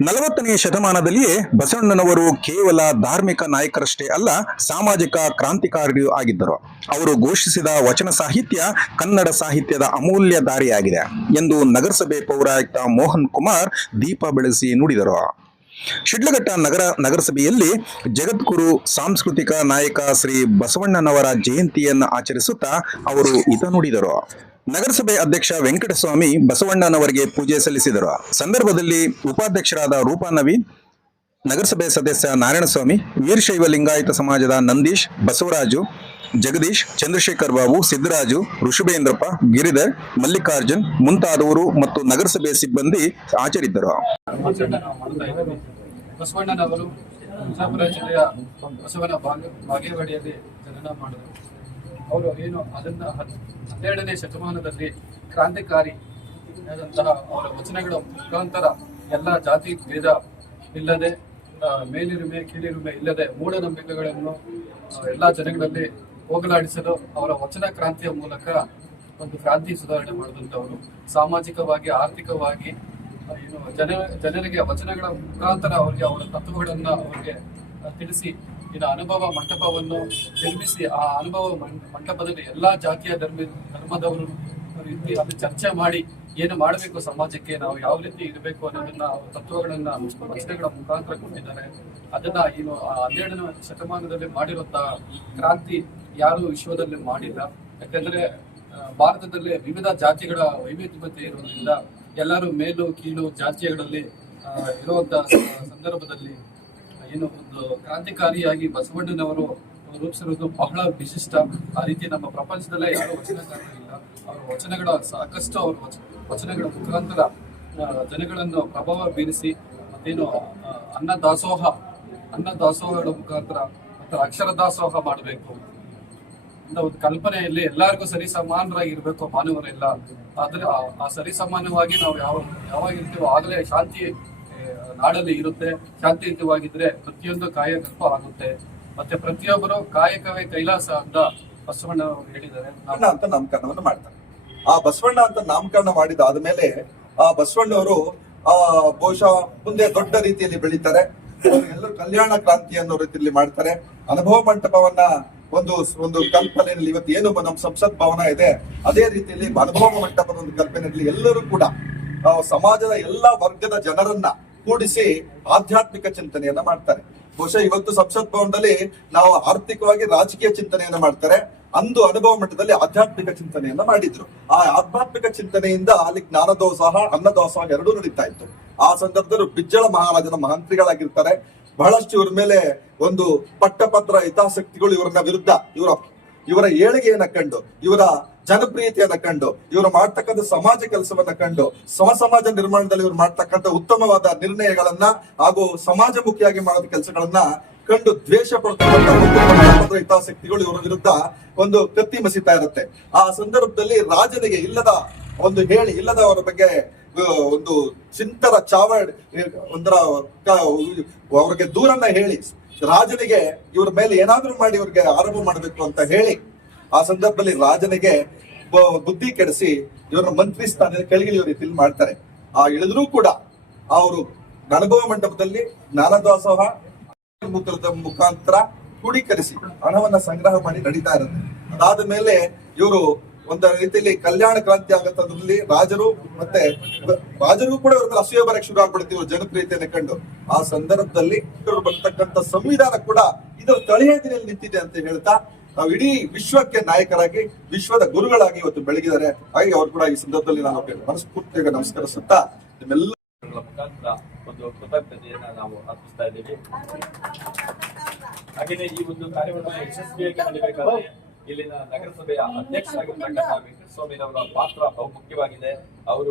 ನಲವತ್ತನೇ ಶತಮಾನದಲ್ಲಿಯೇ ಬಸವಣ್ಣನವರು ಕೇವಲ ಧಾರ್ಮಿಕ ನಾಯಕರಷ್ಟೇ ಅಲ್ಲ, ಸಾಮಾಜಿಕ ಕ್ರಾಂತಿಕಾರಿಯೂ ಆಗಿದ್ದರು. ಅವರು ಘೋಷಿಸಿದ ವಚನ ಸಾಹಿತ್ಯ ಕನ್ನಡ ಸಾಹಿತ್ಯದ ಅಮೂಲ್ಯ ದಾರಿಯಾಗಿದೆ ಎಂದು ನಗರಸಭೆ ಪೌರಾಯುಕ್ತ ಮೋಹನ್ ಕುಮಾರ್ ದೀಪ ಬೆಳೆಸಿ ನುಡಿದರು. ಶಿಡ್ಲಘಟ್ಟ ನಗರ ನಗರಸಭೆಯಲ್ಲಿ ಜಗದ್ಗುರು, ಸಾಂಸ್ಕೃತಿಕ ನಾಯಕ ಶ್ರೀ ಬಸವಣ್ಣನವರ ಜಯಂತಿಯನ್ನು ಆಚರಿಸುತ್ತಾ ಅವರು ಇದ ನುಡಿದರು. ನಗರಸಭೆ ಅಧ್ಯಕ್ಷ ವೆಂಕಟಸ್ವಾಮಿ ಬಸವಣ್ಣನವರಿಗೆ ಪೂಜೆ ಸಲ್ಲಿಸಿದರು. ಸಂದರ್ಭದಲ್ಲಿ ಉಪಾಧ್ಯಕ್ಷರಾದ ರೂಪಾ ನವೀನ್ ನಗರಸಭೆ ಸದಸ್ಯ ನಾರಾಯಣಸ್ವಾಮಿ, ವೀರಶೈವ ಲಿಂಗಾಯತ ಸಮಾಜದ ನಂದೀಶ್, ಬಸವರಾಜು ಜಗದೀಶ್, ಚಂದ್ರಶೇಖರ್ ಬಾಬು, ಸಿದ್ದರಾಜು, ಋಷಭೇಂದ್ರಪ್ಪ, ಗಿರಿಧರ್, ಮಲ್ಲಿಕಾರ್ಜುನ್ ಮುಂತಾದವರು ಮತ್ತು ನಗರಸಭೆ ಸಿಬ್ಬಂದಿ ಇದ್ದೀವಿ ಬಸವಣ್ಣನವರು ಜಿಲ್ಲೆಯ ಬಸವನ ಬಾಗ, ಬಾಗೇವಾಡಿಯಲ್ಲಿ ಜನನ ಮಾಡಿದರು. ಅವರು ಏನು ಅದನ್ನ ಹನ್ನೆರಡನೇ ಶತಮಾನದಲ್ಲಿ ಕ್ರಾಂತಿಕಾರಿ ಆದಂತಹ ಅವರ ವಚನಗಳ ಮುಖಾಂತರ ಎಲ್ಲ ಜಾತಿ ಭೇದ ಇಲ್ಲದೆ ಮೇಲಿರುಮೆ, ಕೀಳಿರುಮೆ ಇಲ್ಲದೆ ಮೂಢನಂಬಿಕೆಗಳನ್ನು ಎಲ್ಲ ಜನಗಳಲ್ಲಿ ಹೋಗಲಾಡಿಸಲು ಅವರ ವಚನ ಕ್ರಾಂತಿಯ ಮೂಲಕ ಒಂದು ಕ್ರಾಂತಿ ಸುಧಾರಣೆ ಮಾಡಿದಂಥವರು ಸಾಮಾಜಿಕವಾಗಿ, ಆರ್ಥಿಕವಾಗಿ ಏನು, ಜನ, ಜನರಿಗೆ ವಚನಗಳ ಮುಖಾಂತರ ಅವರಿಗೆ ಅವರ ತತ್ವಗಳನ್ನ ಅವರಿಗೆ ತಿಳಿಸಿ, ಇನ್ನು ಅನುಭವ ಮಂಟಪವನ್ನು ನಿರ್ಮಿಸಿ, ಆ ಅನುಭವ ಮಂಟಪದಲ್ಲಿ ಎಲ್ಲಾ ಜಾತಿಯ ಧರ್ಮ, ಧರ್ಮದವರು ರೀತಿ ಅದು ಚರ್ಚೆ ಮಾಡಿ ಏನು ಮಾಡಬೇಕು ಸಮಾಜಕ್ಕೆ, ನಾವು ಯಾವ ರೀತಿ ಇರಬೇಕು ಅನ್ನೋದನ್ನ, ತತ್ವಗಳನ್ನ ರಚನೆಗಳ ಮುಖಾಂತರ ಕೊಟ್ಟಿದ್ದಾರೆ. ಅದನ್ನ ಏನು ಹನ್ನೆರಡನೇ ಶತಮಾನದಲ್ಲಿ ಮಾಡಿರುವಂತಹ ಕ್ರಾಂತಿ ಯಾರು ವಿಶ್ವದಲ್ಲಿ ಮಾಡಿಲ್ಲ. ಯಾಕಂದ್ರೆ ಭಾರತದಲ್ಲಿ ವಿವಿಧ ಜಾತಿಗಳ ವೈವಿಧ್ಯತೆ ಇರೋದ್ರಿಂದ ಎಲ್ಲರೂ ಮೇಲು, ಕೀಳು ಜಾತಿಗಳಲ್ಲಿ ಇರುವಂತಹ ಇರುವಂತ ಸಂದರ್ಭದಲ್ಲಿ ಏನು ಒಂದು ಕ್ರಾಂತಿಕಾರಿಯಾಗಿ ಬಸವಣ್ಣನವರು ರೂಪಿಸಿರೋದು ಬಹಳ ವಿಶಿಷ್ಟ. ಆ ರೀತಿ ನಮ್ಮ ಪ್ರಪಂಚದಲ್ಲೇ ಯಾರು ವಚನಕಾರರಿಲ್ಲ ಅವರ ವಚನಗಳ ಸಾಕಷ್ಟು ಅವರ ವಚ- ವಚನಗಳ ಮುಖಾಂತರ ಜನಗಳನ್ನು ಪ್ರಭಾವ ಬೀರಿಸಿ, ಮತ್ತೇನು ಅನ್ನ ದಾಸೋಹ ಅನ್ನ ದಾಸೋಹಗಳ ಮುಖಾಂತರ ಮತ್ತು ಅಕ್ಷರ ದಾಸೋಹ ಮಾಡಬೇಕು. ಅಂತ ಒಂದು ಕಲ್ಪನೆಯಲ್ಲಿ ಎಲ್ಲರಿಗೂ ಸರಿ ಸಮಾನರಾಗಿ ಇರಬೇಕು ಮಾನವರೆಲ್ಲ ಆದ್ರೆ ಆ- ಆ ಸರಿ ಸಮಾನವಾಗಿ ನಾವು ಯಾವ ಯಾವಾಗ ಇರ್ತೀವೋ ಆಗಲೇ ಶಾಂತಿ ನಾಡಲ್ಲಿ ಇರುತ್ತೆ. ಶಾಂತಿಯುತವಾಗಿದ್ರೆ ಪ್ರತಿಯೊಂದು ಕಾಯಕಲ್ಪ ಆಗುತ್ತೆ. ಮತ್ತೆ ಪ್ರತಿಯೊಬ್ಬರು ಕಾಯಕವೇ ಕೈಲಾಸ ಅಂತ ಬಸವಣ್ಣ ಅವರು ಹೇಳಿದ್ದಾರೆ. ಅಂತ ನಾಮಕರಣವನ್ನು ಮಾಡ್ತಾರೆ. ಆ ಬಸವಣ್ಣ ಅಂತ ನಾಮಕರಣ ಮಾಡಿದಾದ ಮೇಲೆ ಆ ಬಸವಣ್ಣವರು ಆ ಬಹುಶಃ ಮುಂದೆ ದೊಡ್ಡ ರೀತಿಯಲ್ಲಿ ಬೆಳೀತಾರೆ. ಎಲ್ಲರೂ ಕಲ್ಯಾಣ ಕ್ರಾಂತಿ ಅನ್ನೋ ರೀತಿಯಲ್ಲಿ ಮಾಡ್ತಾರೆ. ಅನುಭವ ಮಂಟಪವನ್ನ ಒಂದು ಒಂದು ಕಲ್ಪನೆಯಲ್ಲಿ ಇವತ್ತು ಏನು ನಮ್ಮ ಸಂಸತ್ ಭವನ ಇದೆ, ಅದೇ ರೀತಿಯಲ್ಲಿ ಅನುಭವ ಮಂಟಪದ ಒಂದು ಕಲ್ಪನೆಯಲ್ಲಿ ಎಲ್ಲರೂ ಕೂಡ ಸಮಾಜದ ಎಲ್ಲಾ ವರ್ಗದ ಜನರನ್ನ ಕೂಡಿಸಿ ಆಧ್ಯಾತ್ಮಿಕ ಚಿಂತನೆಯನ್ನ ಮಾಡ್ತಾರೆ. ಬಹುಶಃ ಇವತ್ತು ಸಂಸತ್ ಭವನದಲ್ಲಿ ನಾವು ಆರ್ಥಿಕವಾಗಿ ರಾಜಕೀಯ ಚಿಂತನೆಯನ್ನ ಮಾಡ್ತಾರೆ. ಅಂದು ಅನುಭವ ಮಟ್ಟದಲ್ಲಿ ಆಧ್ಯಾತ್ಮಿಕ ಚಿಂತನೆಯನ್ನ ಮಾಡಿದ್ರು. ಆ ಆಧ್ಯಾತ್ಮಿಕ ಚಿಂತನೆಯಿಂದ ಅಲ್ಲಿ ಜ್ಞಾನದೋಸಾಹ ಅನ್ನದೋಸಾಹ ಎರಡೂ ನಡೀತಾ ಇತ್ತು. ಆ ಸಂದರ್ಭದಲ್ಲಿ ಬಿಜ್ಜಳ ಮಹಾರಾಜನ ಮಹಂತ್ರಿಗಳಾಗಿರ್ತಾರೆ. ಬಹಳಷ್ಟು ಇವ್ರ ಮೇಲೆ ಒಂದು ಪಟ್ಟಪತ್ರ ಹಿತಾಸಕ್ತಿಗಳು ಇವರನ್ನ ವಿರುದ್ಧ, ಇವರ ಇವರ ಏಳಿಗೆಯನ್ನ ಕಂಡು, ಇವರ ಜನಪ್ರಿಯತೆಯನ್ನ ಕಂಡು, ಇವರು ಮಾಡ್ತಕ್ಕಂಥ ಸಮಾಜ ಕೆಲಸವನ್ನ ಕಂಡು ಸಮ ಸಮಾಜ ನಿರ್ಮಾಣದಲ್ಲಿ ಇವರು ಮಾಡ್ತಕ್ಕಂಥ ಉತ್ತಮವಾದ ನಿರ್ಣಯಗಳನ್ನ ಹಾಗೂ ಸಮಾಜಮುಖಿಯಾಗಿ ಮಾಡೋದ ಕೆಲಸಗಳನ್ನ ಕಂಡು ದ್ವೇಷ ಪಡ್ತಕ್ಕಂಥ ಹಿತಾಸಕ್ತಿಗಳು ಇವರ ವಿರುದ್ಧ ಒಂದು ಕತ್ತಿ ಮಸಿತಾ ಇರುತ್ತೆ. ಆ ಸಂದರ್ಭದಲ್ಲಿ ರಾಜನಿಗೆ ಇಲ್ಲದ ಒಂದು ಹೇಳಿ, ಇಲ್ಲದ ಅವರ ಬಗ್ಗೆ ಒಂದು ಚಿಂತರ, ಚಾವಡ್ ಒಂದರ ಅವ್ರಿಗೆ ದೂರನ್ನ ಹೇಳಿ, ರಾಜನಿಗೆ ಇವ್ರ ಮೇಲೆ ಏನಾದ್ರೂ ಮಾಡಿ ಇವ್ರಿಗೆ ಆರೋಪ ಮಾಡಬೇಕು ಅಂತ ಹೇಳಿ ಆ ಸಂದರ್ಭದಲ್ಲಿ ರಾಜನಿಗೆ ಬುದ್ಧಿ ಕೆಡಿಸಿ ಇವರ ಮಂತ್ರಿ ಸ್ಥಾನದ ಕೆಳಗಿಳಿಯೋ ರೀತಿಯಲ್ಲಿ ಮಾಡ್ತಾರೆ. ಆ ಇಳಿದ್ರೂ ಕೂಡ ಅವರು ಗಣಭವ ಮಂಟಪದಲ್ಲಿ ಜ್ಞಾನದಾಸೋಹ ಮುಖದ ಮುಖಾಂತರ ಕ್ರೋಢೀಕರಿಸಿ ಹಣವನ್ನ ಸಂಗ್ರಹ ಮಾಡಿ ನಡೀತಾ ಇರುತ್ತೆ ಅದಾದ ಮೇಲೆ ಇವರು ಒಂದು ರೀತಿಯಲ್ಲಿ ಕಲ್ಯಾಣ ಕ್ರಾಂತಿ ಆಗತ್ತದ್ರಲ್ಲಿ ರಾಜರು ಮತ್ತೆ ರಾಜರು ಕೂಡ ಇವ್ರ ಮೇಲೆ ಬರಕ್ಕೆ ಬರಕ್ ಶುರು ಆಗ್ಬಿಡುತ್ತೆ ಇವ್ರ ಜನಪ್ರಿಯತೆಯನ್ನು ಕಂಡು. ಆ ಸಂದರ್ಭದಲ್ಲಿ ಇವರು ಬರ್ತಕ್ಕಂಥ ಸಂವಿಧಾನ ಕೂಡ ಇದರ ದಿನ ನಿಂತಿದೆ ಅಂತ ಹೇಳ್ತಾ ನಾವು ಇಡೀ ವಿಶ್ವಕ್ಕೆ ನಾಯಕರಾಗಿ, ವಿಶ್ವದ ಗುರುಗಳಾಗಿ ಇವತ್ತು ಬೆಳಗಿದ್ದಾರೆ. ಹಾಗೆ ಅವ್ರು ಕೂಡ ಈ ಸಂದರ್ಭದಲ್ಲಿ ನಾನು ಮನಸ್ಫೂರ್ತಿಯಾಗಿ ನಮಸ್ಕರಿಸುತ್ತಾ ನಿಮ್ಮೆಲ್ಲ ಮುಖಾಂತರ ಒಂದು ಕೃತಜ್ಞತೆಯನ್ನ ನಾವು ಅರ್ಪಿಸ್ತಾ ಇದ್ದೀವಿ. ಹಾಗೆಯೇ ಈ ಒಂದು ಕಾರ್ಯವನ್ನು ಯಶಸ್ವಿಯಾಗಿ ನಡೆಯಬೇಕಾದ್ರೆ ಇಲ್ಲಿನ ನಗರಸಭೆಯ ಅಧ್ಯಕ್ಷರಾಗಿರ್ತಕ್ಕಂಥ ವೆಂಕಟಸ್ವಾಮಿರವರ ಪಾತ್ರ ಬಹುಮುಖ್ಯವಾಗಿದೆ. ಅವರು